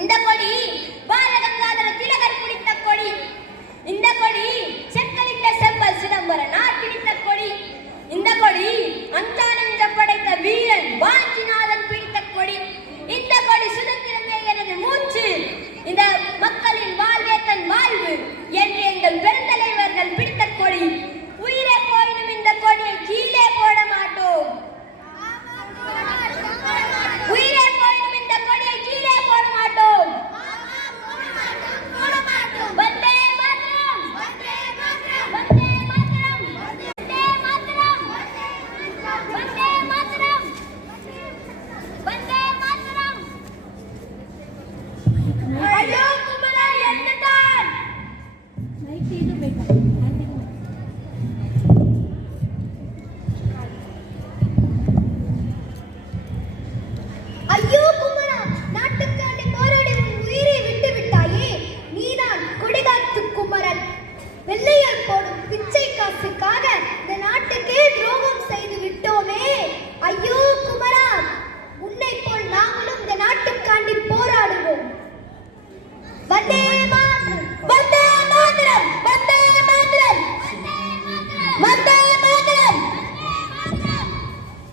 இந்த கொடி பாலகங்காதர திலகர் பிடித்த கொடி. இந்த கொடி செக்கலிட்ட செம்பல் சிதம்பரனார் பிடித்த கொடி. இந்த கொடி அஞ்சானஞ்ச படைத்த வீரன் வாஞ்சிநாதன் பிடித்த கொடி. இந்த கொடி சுதந்திரமே எனது மூச்சு, இந்த மக்களின் வாழ்வே தன் வாழ்வு என்று எங்கள் பெருந்தலைவர்கள் பிடித்த கொடி. உயிரே போயினும் இந்த கொடியை கீழே போட மாட்டோம். உயிரே போயினும் இந்த கொடியை கீழே போட மாட்டோம். வந்தே மாதரம், வந்தே மாதரம், வந்தே மாதரம், வந்தே மாதரம், வந்தே மாதரம், வந்தே மாதரம். ஐயோ குமரா என்னதான் லைட் இது பேட்டா. ஐயோ குமரா, நாட்டுக்காண்டி போராடி உன் உயிரை விட்டு விட்டாயே, நீதான் கொடிகாத்து குமரன். வெள்ளையர் போடும் பிச்சை காசுக்காக